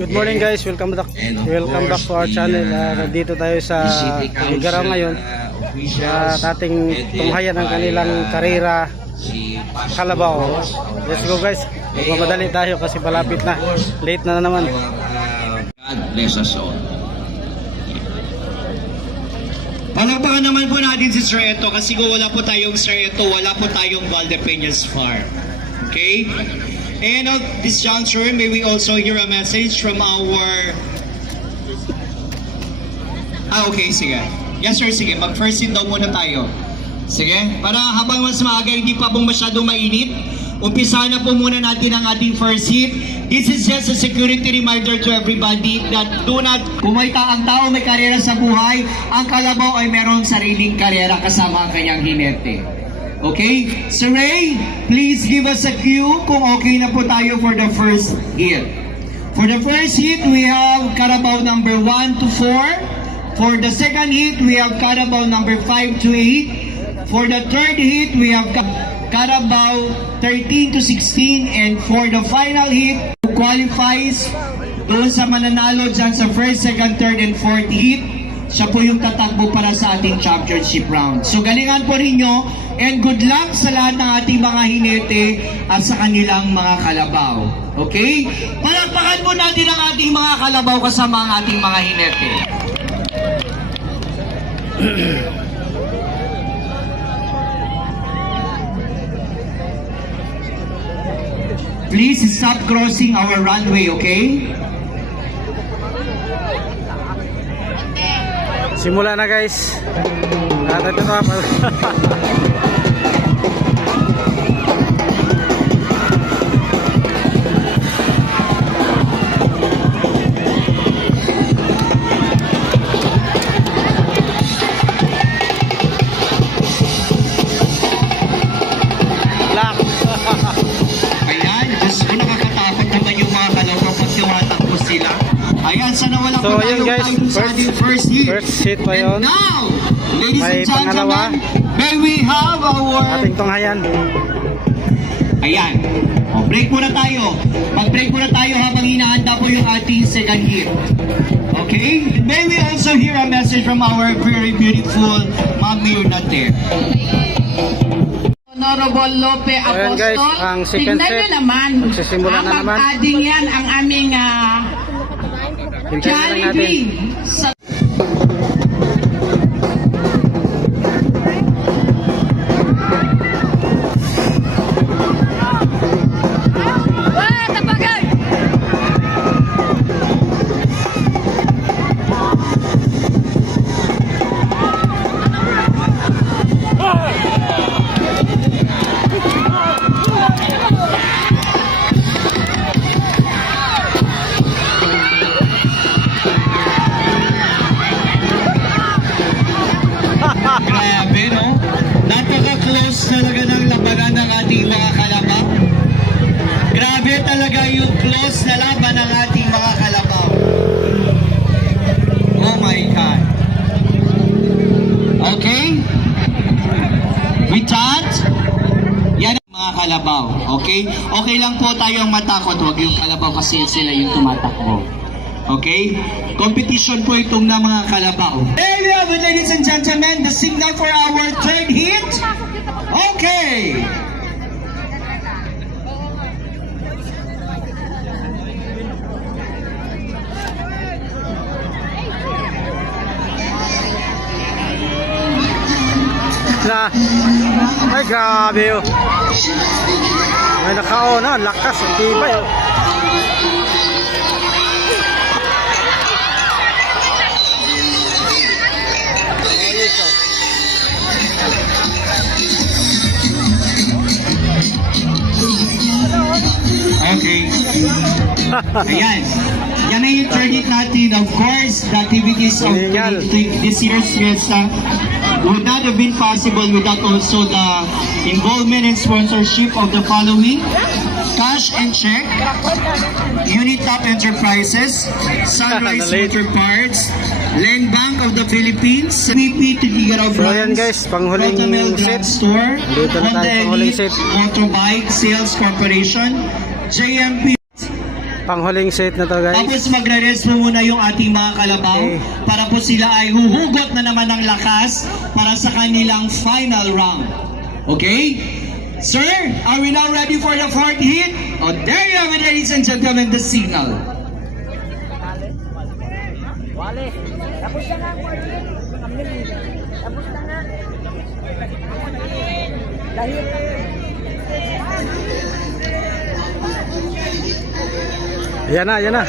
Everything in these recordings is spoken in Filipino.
Good morning guys, welcome back to our channel. Nandito tayo sa Igaraw ngayon sa ating tunghayan ng kanilang karera Kalabaw. Let's go guys, magmamadali tayo kasi malapit na, late na naman. God bless us all. Palakpakan naman po natin si Sir Eto kasi kung wala po tayong Sir Eto, wala po tayong Valdepeñas Farm. Okay? And at this juncture, may we also hear a message from our... okay, sige. Yes sir, sige. Mag-first hit daw muna tayo. Sige? Para habang mas maaga, hindi pa pong masyadong mainit, umpisa na po muna natin ang ating first hit. This is just a security reminder to everybody that do not... Kung ang tao may karera sa buhay, ang kalabaw ay merong sariling karera kasama ang kanyang hinete. Okay? So Ray, please give us a cue kung okay na po tayo for the first hit. For the first hit, we have Carabao number 1 to 4. For the second hit, we have Carabao number 5 to 8. For the third hit, we have Carabao 13 to 16. And for the final hit, who qualifies doon sa mananalo dyan sa first, second, third, and fourth hit, siya po yung tatakbo para sa ating championship round. So galingan po ninyo and good luck sa lahat ng ating mga hinete at sa kanilang mga kalabaw. Okay? Palakpakan po natin ang ating mga kalabaw kasama ang ating mga hinete. Please stop crossing our runway, okay? Simula na guys. Ito na pa. Ayan, sana wala so, pa tayong guys, time sa ating first hit. First hit pa yun. And now, ladies may and gentlemen, may we have our... ating tunghayan. Ayan. O, break muna tayo. Mag-break muna tayo habang hinahanda po yung ating second hit. Okay? And may we also hear a message from our very beautiful Ma'am Mayor Nate. Honorable Lope Apostol. Guys, ang second tignan set, nyo naman, magsisimula na naman. mag-adding yan ang aming Jollibee. Grabe, no? Napaka-close talaga ng labanan ng ating mga kalabaw. Grabe talaga yung close na laban ng ating mga kalabaw. Oh my God. Okay? With that, yan ang mga kalabaw. Okay? Okay lang po tayong matakot. Huwag yung kalabaw kasi sila yung tumatakbo. Okay? Competition po itong na mga kalabaw. There we have it, ladies and gentlemen, the signal for our third hit. Okay! Ay grabe oh. May nakao na, lakas, tibay oh. Okay. Ayan. Yan ay yung third hit natin. Of course, the activities of this year's fiesta would not have been possible without also the involvement and sponsorship of the following: Cash and Check, Unit Top Enterprises, Sunrise Motor Parts, Land Bank of the Philippines, PP Tigaraw So ayan Brands, guys, panghuling set. Store, Dito na tayo, Honda panghuling Elite set. Motorbike Sales Corporation, JMP. panghuling set na to guys. Tapos magre-rest po muna yung ating mga kalabaw Okay. para po sila ay huhugot na naman ng lakas para sa kanilang final round. Okay? Sir, are we now ready for the fourth hit? Oh, there you have it, ladies and gentlemen, the signal. Wale, tapos na nga ang quarter. Tapos na nga. Dahil Yan na, yan na.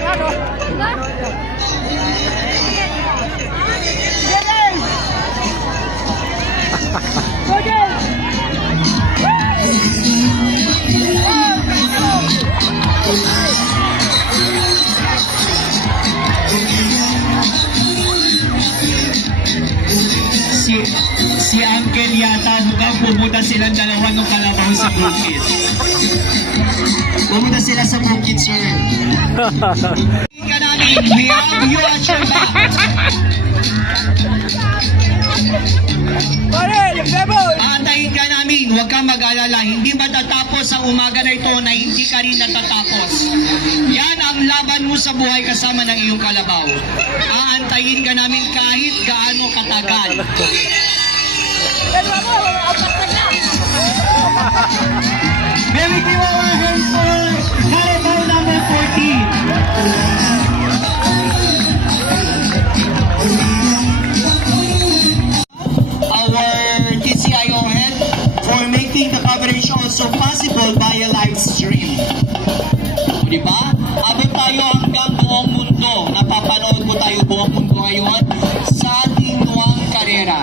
Si Uncle yata mukhang pumunta silang dalawa ng kalabaw sa bukid. Pumunta sila sa bukid, sir. Ka namin, we have you at your back. Aantayin ka namin, huwag kang mag-alala. Hindi matatapos ang umaga na ito na hindi ka rin natatapos. Yan ang laban mo sa buhay kasama ng iyong kalabaw. Aantayin ka namin kahit gaano katagal. May we give our hands for Carabao number 14. Our TCIO head for making the coverage also possible via live stream. Diba? Abot tayo hanggang buong mundo. Napapanood po tayo buong mundo ngayon sa ating nuwang karera.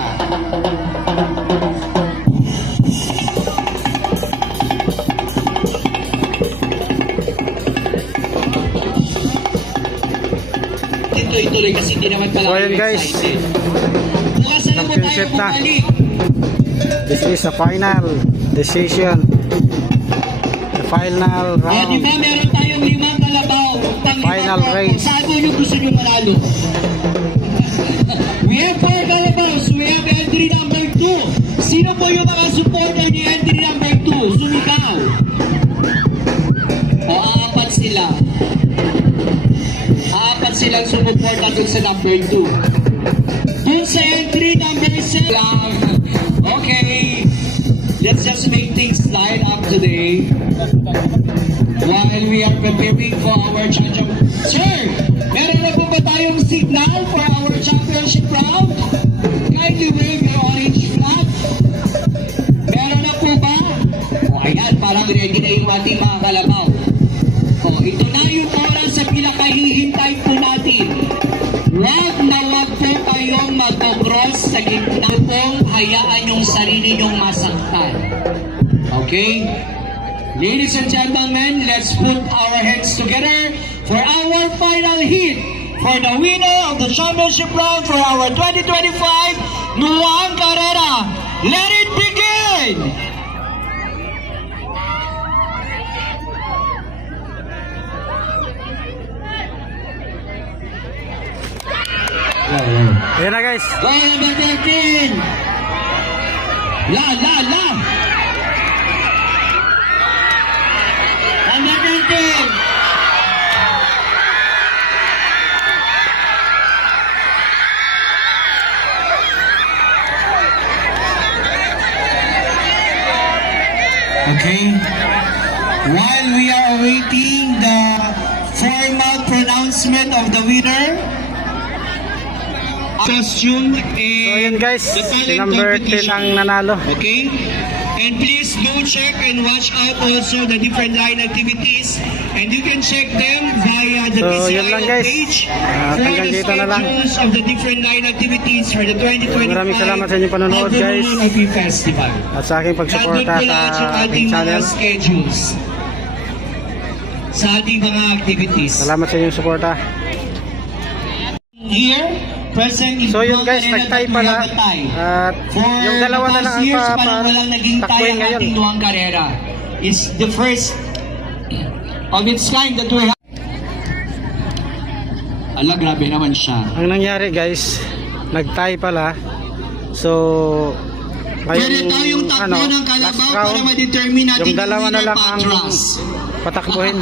Ituloy kasi hindi naman pala So, ayun, guys. excited. Bukasan na po tayo Championship na. bumalik. This is the final decision. The final O, di round. ba meron tayong 5 kalabaw? Final race. Saan po yung gusto nyo manalo? We have 4 kalabaws. We have entry number 2. Sino po yung mga supporter ni entry number 2? Sumigaw. O, apat sila. Apat silang sumuporta dun sa number 2. Dun sa entry number 7. Okay. Let's just make things light up today. While we are preparing for our championship. Sir, meron na po ba tayong signal for our championship round? Kindly wave your orange flag. Meron na po ba? O ayan, parang ready na yung ating mga kalabaw. O, ito na yung oras sa pinakahihintay po natin. Wag na wag po kayong mag-cross sa gitna pong hayaan yung sarili nyong masaktan. Okay? Ladies and gentlemen, let's put our hands together for our final hit for the winner of the championship round for our 2025 Nuwang Carrera. Let it begin! Ayan na guys. Go number 13! La! Number 13! Okay. While we are awaiting the formal pronouncement of the winner, costume and So ayan guys, the si talent number 10 competition. ang nanalo. Okay? And please do check and watch out also the different line activities, and you can check them via the So, yun TCIO lang, guys. page for Hanggang the dito na lang. schedules of the different line activities for the 2025 Maraming salamat sa inyong panonood, guys. Pagmumulong Festival. At sa aking pagsuporta Nandun po lahat yung sa ating aking mga channel. schedules sa ating mga activities. Salamat sa inyong suporta. Here, present in So yun guys, Manila nagtay that we pala. have a tie. At For yung dalawa na the lang past ang years, parang walang naging takboy tayo ang ngayon. ating Nuwang Carrera. It's the first of its kind that we have. Ala, grabe naman siya. Ang nangyari guys, nagtay pala. So Pwede tayong takbo ng last kalabaw round, para ma-determine natin yung dalawa na winner lang ang patras. patakbuhin.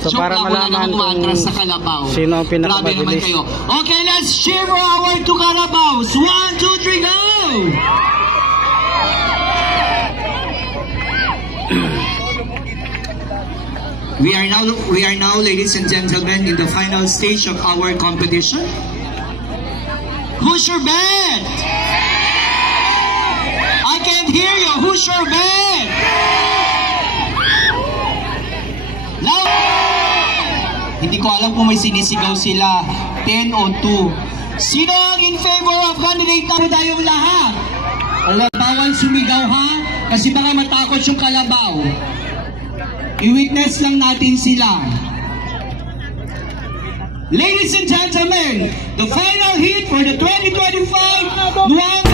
So Joke para lang, wala malaman namang umatras sa kung Kalabaw. sino ang Grabe naman pinakamabilis. kayo. Okay, let's cheer for our two Calabaws. 1, 2, 3, go! We are now, ladies and gentlemen, in the final stage of our competition. Who's your bet? I can't hear you. Who's your bet? Loud! Hindi ko alam kung may sinisigaw sila. 10 o 2. Sino ang in favor of candidate na tayong lahat? Wala, bawal sumigaw ha? Kasi baka matakot yung Kalabaw. I-witness lang natin sila. Ladies and gentlemen, the final hit for the 2025 Nuang